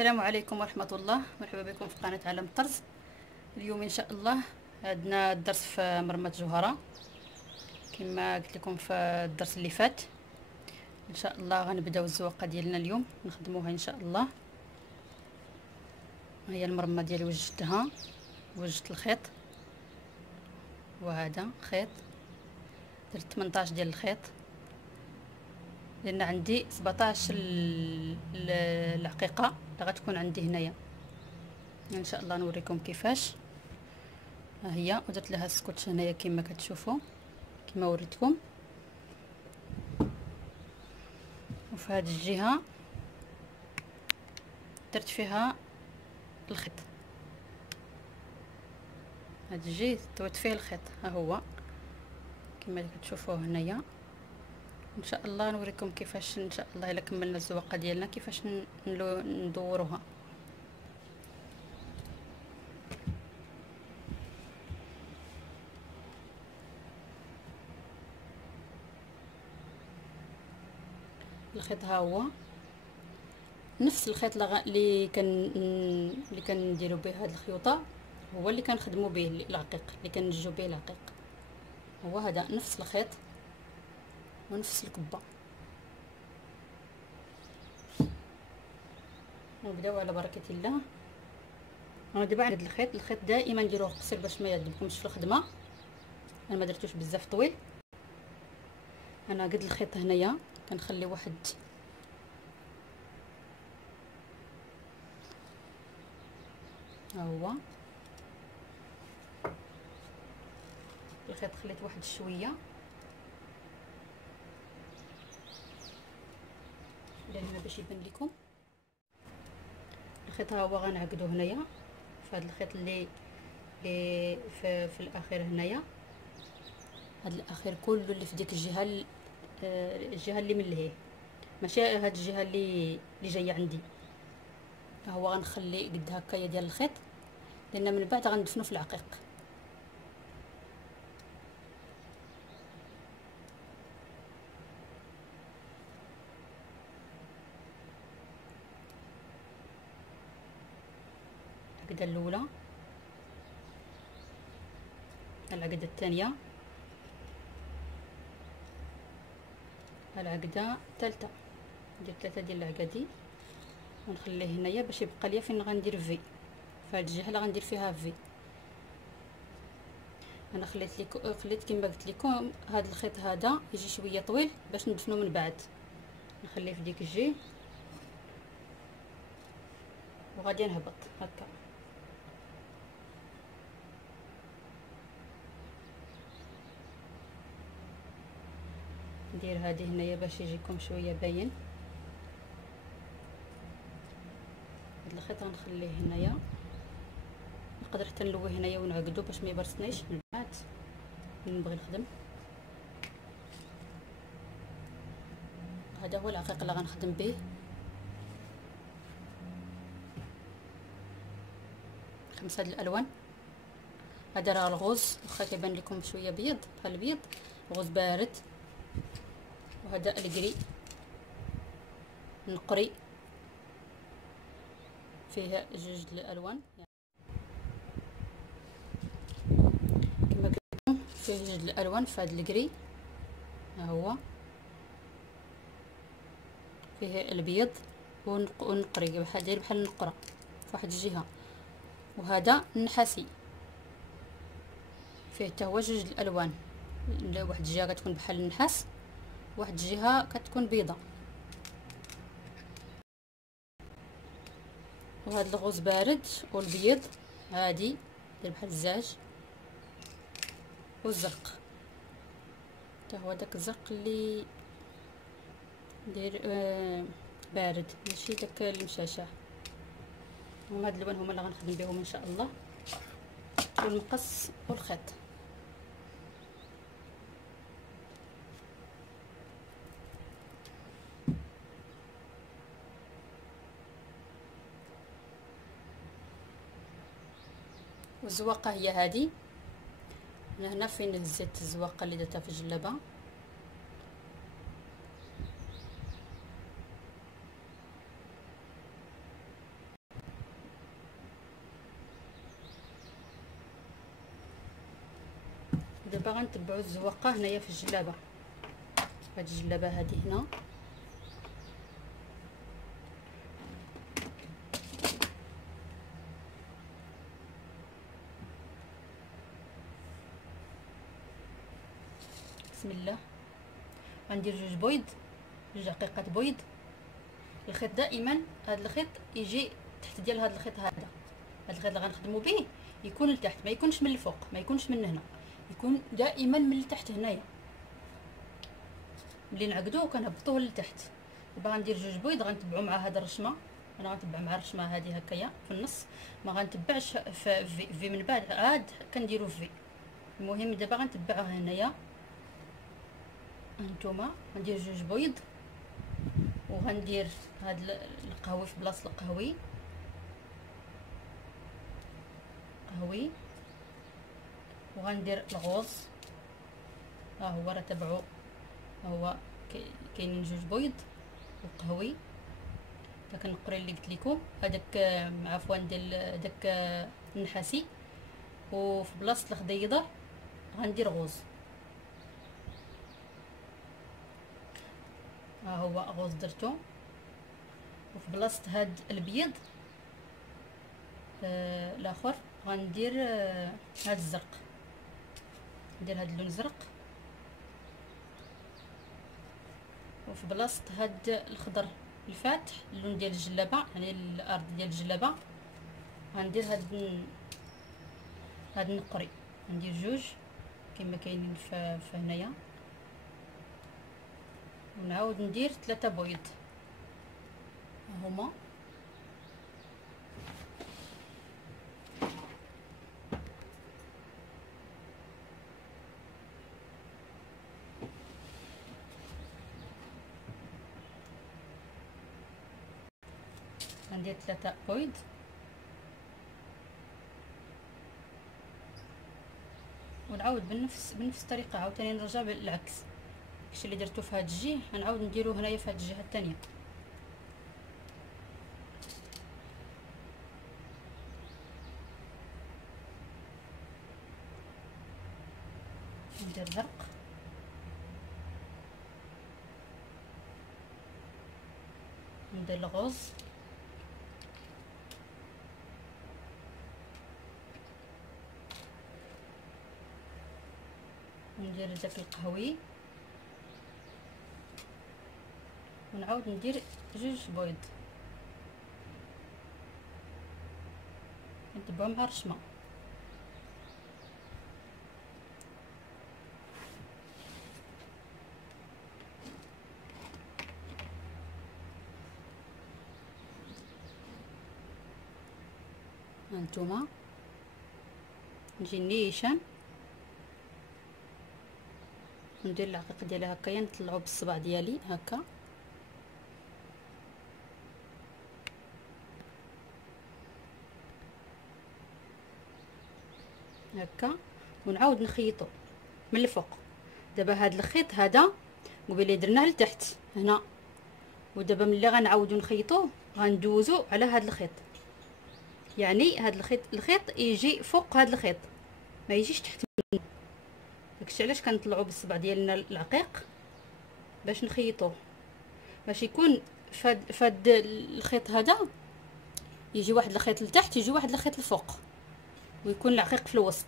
السلام عليكم ورحمة الله. مرحبا بكم في قناة عالم الطرز. اليوم ان شاء الله عندنا الدرس في مرمى جوهرة كما قلت لكم في الدرس اللي فات. ان شاء الله غنبداو الزواقه ديالنا اليوم نخدموها ان شاء الله. هي المرمى ديالي وجدت الخيط، وهذا خيط درت 18 ديال الخيط لان عندي 17 العقيقه اللي غتكون عندي هنايا. ان شاء الله نوريكم كيفاش. ها هي ودرت لها السكوتش هنايا كما كتشوفوا كما وريتكم. وفي هذه الجهه درت فيها الخيط، هاد الجهه طويت فيه الخيط ها هو كما كتشوفوه هنايا. ان شاء الله نوريكم كيفاش ان شاء الله الا كملنا الزواقه ديالنا كيفاش ندوروها. الخيط ها هو نفس الخيط اللي كنديروا به هاد الخيوطه، هو اللي كنخدموا به العقيق، اللي كنجو به العقيق هو هذا نفس الخيط ونفس الكبه. نبداو على بركه الله. انا دابا عند الخيط دائما نديروه قصير باش ما يعذبكمش في الخدمه. انا ما درتوش بزاف طويل، انا قد الخيط هنايا كنخلي واحد ها هو الخيط خليت واحد شويه لهنا باش يبان لكم. الخيط ها هو غنعقدو هنايا في هذا الخيط اللي في الاخير هنايا، هذا الاخير كله اللي في ديك الجهه اللي من لهيه، ماشي هاد الجهه اللي جايه عندي. ها هو غنخلي قد هكايا ديال الخيط لان من بعد غندفنو في العقيق. العقده الاولى، العقده الثانيه، العقده الثالثه. ندير 3 ديال العقادي ونخليه هنايا باش يبقى ليا فين غندير في هاد الجهه اللي غندير فيها في. انا خليت كما قلت لكم هذا الخيط هذا يجي شويه طويل باش ندفنو من بعد، نخليه في ديك الجهه وغادي نهبط هكا. ندير هذه هنايا باش يجيكم شويه باين. هاد الخيط غنخليه هنايا، نقدر حتى نلويه هنايا ونعقدو باش ما يبرسنيش من بعد نبغي نخدم. هذا هو العقيق اللي غنخدم به. خمسة الالوان. هذا راه الغوز، واخا كيبان لكم شويه بيض بحال البيض، غوز بارد. وهذا الكري نقري فيه جوج الالوان كما قلت لكم، فيه جوج الالوان في هذا الكري. ها هو فيه البيض ونقري بحال النقره في واحد الجهه. وهذا النحاسي فيه حتى هو جوج الالوان، واحد الجهه كتكون بحال النحاس، واحد الجهه كتكون بيضه. وهذا الغوز بارد والبيض عادي دير بحال الزاج. والزرق حتى هو داك الزرق اللي داير بارد ماشي داك المشاشع. هما هاد الالوان هما اللي غنخدم بهم ان شاء الله، والمقص والخيط. والزواقه هي هذه. انا هنا فين هزيت الزواقه اللي درتها في الجلابه، دابا غنتبعوا الزواقه هنايا في الجلابه. هاد الجلابه هذه هنا بسم الله. غندير 2 بيض، 2 دقيقه بيض. الخيط دائما هذا الخيط يجي تحت ديال هذا الخيط، هذا الخيط اللي غنخدموا به يكون لتحت، ما يكونش من الفوق، ما يكونش من هنا، يكون دائما من التحت هنايا. ملي نعقدوه كنهبطوه لتحت. دابا غندير 2 بيض، غنتبعوا مع هذا الرشمه. انا غنتبع مع الرشمه هذه هكايا في النص، ما غنتبعش في من بعد عاد كنديروا في. المهم دابا غنتبعوه هنايا. هانتوما غندير 2 بيض، وغندير هاد القهوي في بلاصه القهوي، قهوي، وغندير الغوز. ها هو راه تبعو، هو كاينين 2 بيض وقهوي. داك النقري اللي قلت لكم هذاك، عفوا ديال داك النحاسي. وفي بلاصه الخضيضه غندير غوز. ها هو غوز درتو. وفي بلاصه هاد البيض الاخر غندير هاد الزرق، ندير هاد اللون الزرق. وفي بلاصه هاد الخضر الفاتح اللون ديال الجلابه، يعني الارض ديال الجلابه، غندير هاد النقري. ندير 2 كما كاينين في هنايا، ونعاود ندير 3 بيض. هما غندير 3 بيض، ونعاود بنفس الطريقه عاوتاني نرجع بالعكس. داكشي اللي درتو في هاد الجهه غنعاود نديرو هنايا في هاد الجهه الثانيه. ندير زرق، ندير الغوز، ندير داك القهوي، ونعاود ندير 2 بيض. نتبعو مع الرشمه. هانتوما نجي نيشان، ندير العقيق ديالي هكايا، نطلعو بالصبع ديالي هكا، هكا، ونعاود نخيطو من الفوق. دابا هاد الخيط هذا قبيله درناه لتحت هنا، ودابا ملي غنعاودو نخيطوه غندوزو على هاد الخيط، يعني هاد الخيط يجي فوق هاد الخيط، ما يجيش تحت منه. داكشي علاش كنطلعو بالصبع ديالنا العقيق باش نخيطوه، باش يكون فاد الخيط هذا يجي واحد الخيط لتحت، يجي واحد الخيط لفوق، ويكون العقيق في الوسط.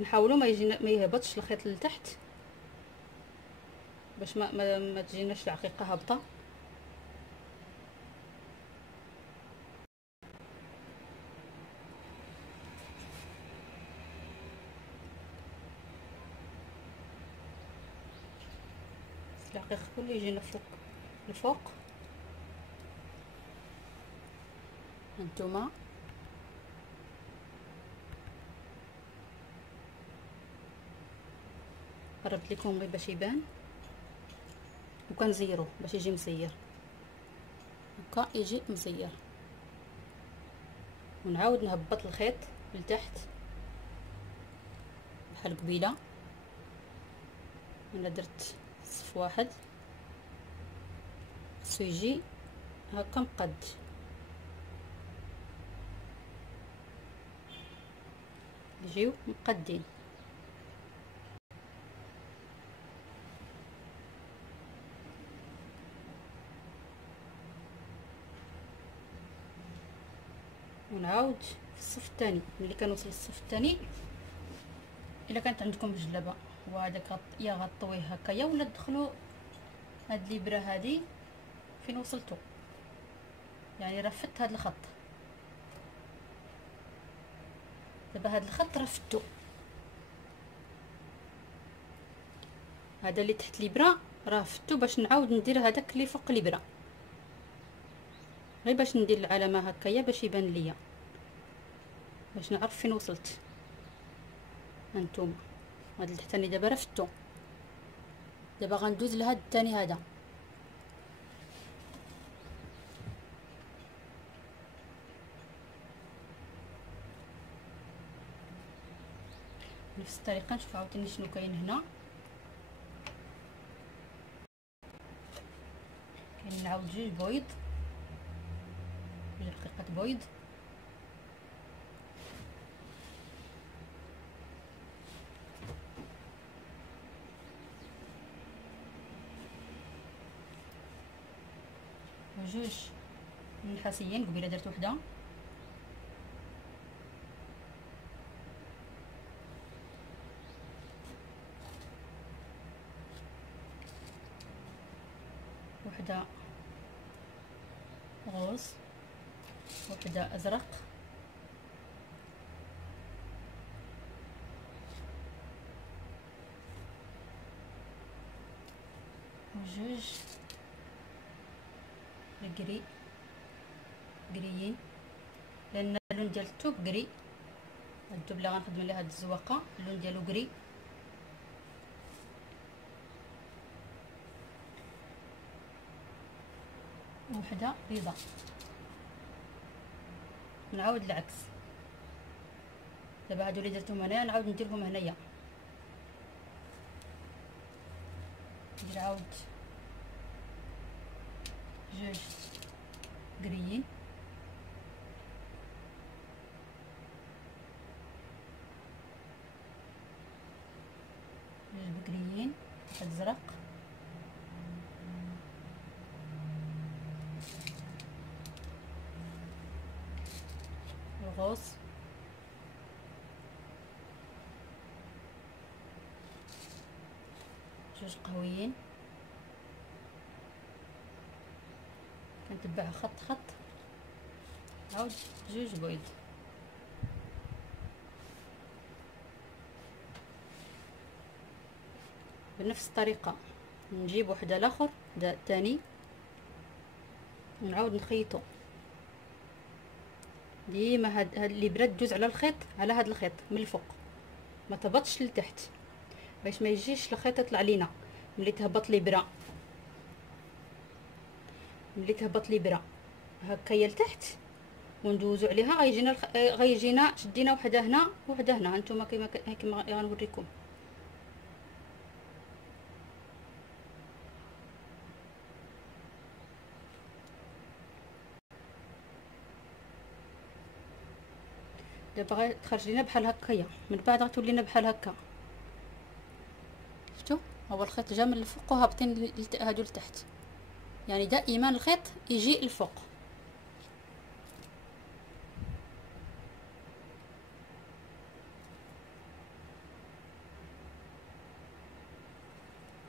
نحاولوا ما يهبطش الخيط لتحت باش ما تجيناش العقيقه هابطه. العقيق كله يجينا فوق الفوق. هانتوما قربت لكم غير باش يبان، وكنزيروه باش يجي مزير هكا، يجي مزير. ونعاود نهبط الخيط لتحت بحال قبيله. انا درت صف واحد، خصو يجي هكا مقد. يجيو مقدين. ونعاود في الصف الثاني. ملي كنوصل للصف الثاني، الا كانت عندكم جلبه وهذاك يا غطويه هكايا ولا تدخلوا هاد الابره هادي فين وصلتوا، يعني رفدت هاد الخط. دابا هاد الخط رفدته، هذا اللي تحت الابره راه فتو باش نعاود ندير هذاك اللي فوق الابره، غير باش ندير العلامه هكايا باش يبان ليا، باش نعرف فين وصلت. هانتوما هاد التحتاني دابا رفتو، دابا غندوز لهاد الثاني هذا. نفس الطريقه نشوف عاوتاني شنو كاين هنا. كاين نعاود جوج بويض، جوج دقيقه بويض، وجوج نحاسيين. قبيله درت وحده، وحده غوز، وحده ازرق، وجوج الكري كريين، لان اللون ديال الثوب كري. الثوب اللي غنخدم عليه هاد الزواقه اللون ديالو كري. وحده بيضاء. نعاود العكس. دابا هادو اللي درتهم هنايا نعاود نديرهم هنايا، ندير عاود جوج كريين، جوج بكريين، واحد زرق، الغوص، جوج قهويين. كنتبع خط خط، عاود جوج بيض. بنفس الطريقه نجيب وحده الاخر دا الثاني ونعاود نخيطو. ديما هاد الابره تدوز على الخيط، على هاد الخيط من الفوق، ما تهبطش لتحت باش ما يجيش الخيط يطلع لينا. ملي تهبط الابره، ملي تهبط الابره هكايا لتحت وندوزو عليها، غيجينا شدينا وحده هنا وحده هنا. هانتوما كيما غنوريكم. دابا غتخرج لينا بحال هكايا، من بعد غتولي لنا بحال هكا. شفتوا هو الخيط جا من الفوق وهابطين هادو لتحت، يعني دائما الخيط يجي الفوق.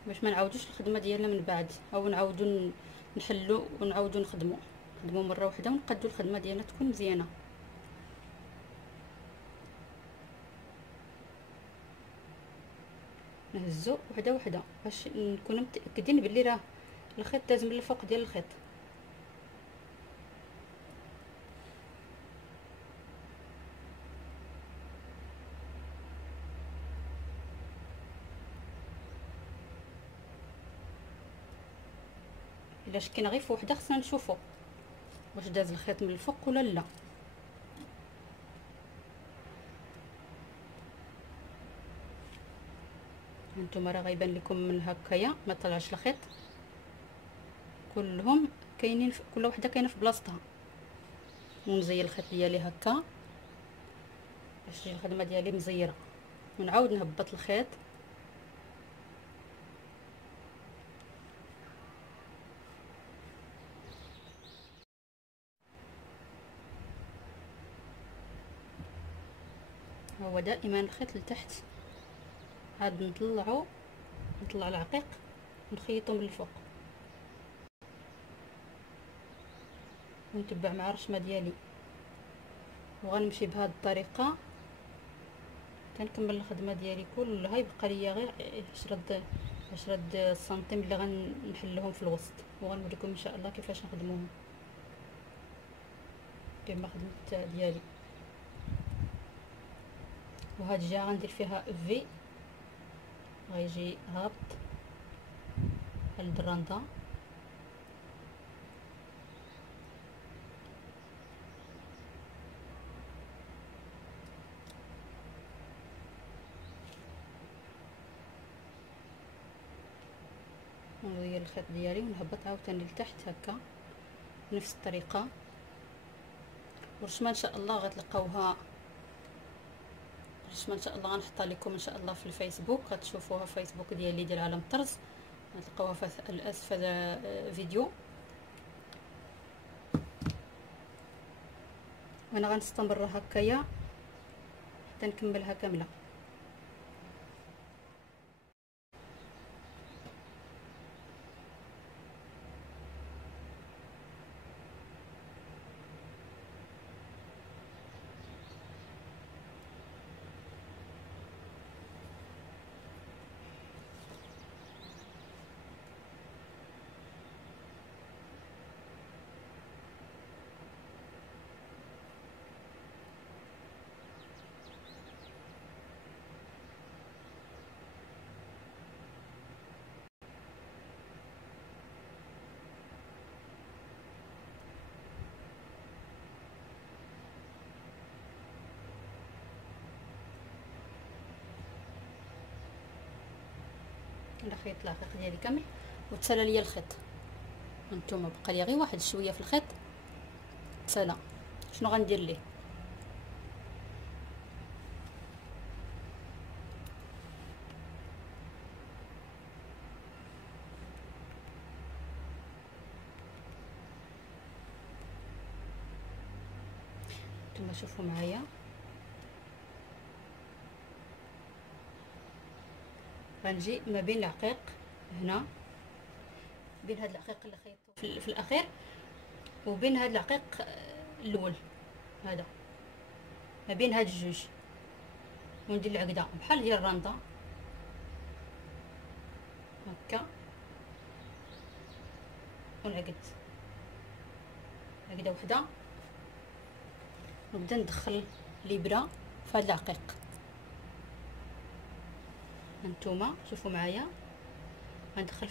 باش ما نعاودوش الخدمه ديالنا من بعد، او نعاودو نحلو ونعاودو نخدمو مره واحده ونقادو الخدمه ديالنا تكون مزيانه. نهزو وحده وحده باش نكونوا متاكدين بلي راه الخيط داز من الفوق ديال الخيط. الا شكينا غير في وحده خصنا نشوفو واش داز الخيط من الفوق ولا لا. هانتوما راه غيبان لكم من هكايا ما طلعش الخيط، كلهم كاينين كل وحده كاينه في بلاصتها. ونزيل الخيط ديالي هكا باش تجي الخدمه ديالي مزيره. ونعاود نهبط الخيط هو دائما الخيط لتحت، عاد نطلع العقيق ونخيطه من الفوق ونتبع مع الرشمه ديالي، وغنمشي بهذه الطريقه كنكمل الخدمه ديالي كلها. يبقى لي غير 10 سنتيم اللي غنحلهم في الوسط، وغنوريكم ان شاء الله كيفاش نخدموهم كما خدمت ديالي. وهاد الجهه غندير فيها في، غيجي هابط بحال الدرانده، ونغير الخيط ديالي ونهبط عاوتاني لتحت هكا بنفس الطريقه. والرشمه ان شاء الله غتلقاوها، الرشمه ان شاء الله غنحطها لكم ان شاء الله في الفيسبوك، غتشوفوها في الفيسبوك ديالي ديال عالم الطرز، غتلقاوها في اسفل فيديو. وانا غنستمر هكايا حتى نكملها كامله. نخيط العقيق ديالي كامل وتسالى ليا الخيط. هانتوما بقى لي غير واحد شويه في الخيط تسالى. شنو غندير ليه؟ نتوما شوفوا معايا، غنجي ما بين العقيق هنا، بين هاد العقيق اللي خيطته في الاخير وبين هاد العقيق الاول هذا، ما بين هاد الجوج، وندير العقده بحال ديال الرنده هكا، ونعقد عقده وحده، ونبدا ندخل الابره في هاد العقيق. هانتوما شوفوا معايا، غندخل